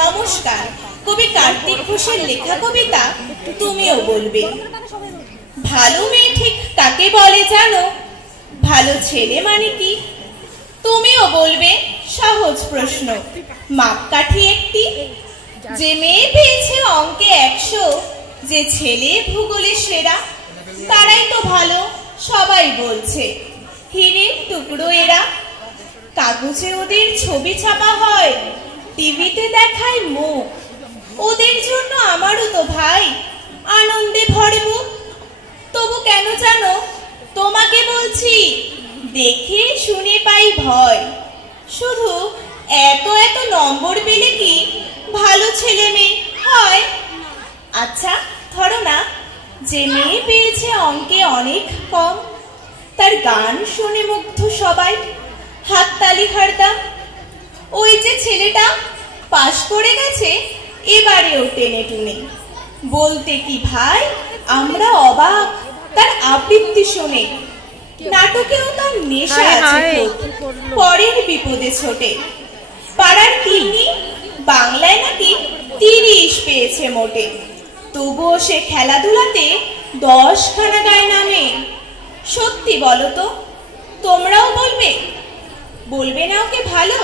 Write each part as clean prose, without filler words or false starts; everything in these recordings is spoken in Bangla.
নমস্কার। কবি কার্তিক ঘোষের লেখা কবিতা তুমিও বলবে। ভালো মেয়ে ঠিক কাকে বলে জানো? ভালো ছেলে মানে কি? তুমিও বলবে সহজ প্রশ্ন, মাপকাঠি একটি। যে মেয়ে পেয়েছে অঙ্কে 100, যে ছেলে ভূগোলে সেরা, তারাই তো ভালো, সবাই বলছে। হীরের টুকরো এরা। কাগজে ওদের ছবি ছাপা হয়, টিভিতে দেখায় মুখ। ওদের জন্য আমারও তো ভাই আনন্দে ভরে বুক। তবু কেন জানো তোমাকে বলছি, দেখে শুনে পাই ভয়। শুধু এত এত নম্বর পেলে কি ভালো ছেলে মেয়ে হয়? আচ্ছা ধরো না, যে মেয়ে পেয়েছে অঙ্কে অনেক কম, তার গান শুনে মুগ্ধ সবাই, হাততালি হারদাম। ওই যে ছেলেটা পাশ করে গেছে এবারেও টেনে টুনে, বলতে কি ভাই আমরা অবাক তার আবৃত্তি শুনে। নাটকেও তার নেশা আছে, পরের বিপদে ছোটে। পাড়ার তিন্নি বাংলায় নাকি 30 পেয়েছে মোটে, তবুও সে খেলাধুলাতে 10 খানা গায়ে নামে। সত্যি বলো তো, তোমরাও বলবে? বলবে না ওকে ভালো?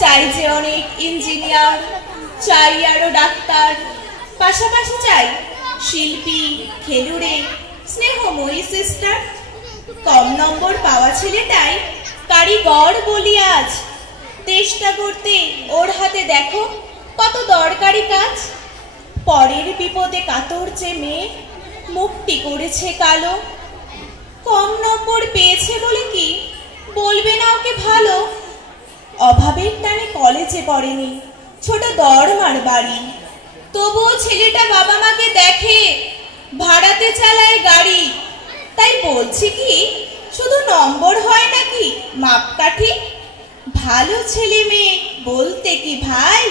চাই যে অনেক ইঞ্জিনিয়ার, চাই আরো ডাক্তার, পাশাপাশি চাই শিল্পী, খেলুড়ে, স্নেহময়ী সিস্টার। কম নম্বর পাওয়া ছেলেটাই কারিগর বলি আজ। চেষ্টা করতে ওর হাতে দেখো কত দরকারি কাজ। পরের বিপদে কাতর যে মেয়ে, মুখটি করেছে কালো। কম নম্বর পেয়েছে বলে কি বলবে না ওকে ভালো? অভাবের টানে কলেজে পড়েনি, ছোট দরমার বাড়ি, তবুও ছেলেটা বাবা মাকে দেখে, ভাড়াতে চালায় গাড়ি। তাই বলছি কি শুধু নম্বর হয় নাকি মাপকাঠি? ভালো ছেলে মেয়ে বলতে কি ভাই,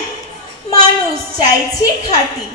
মানুষ চাইছি খাঁটি।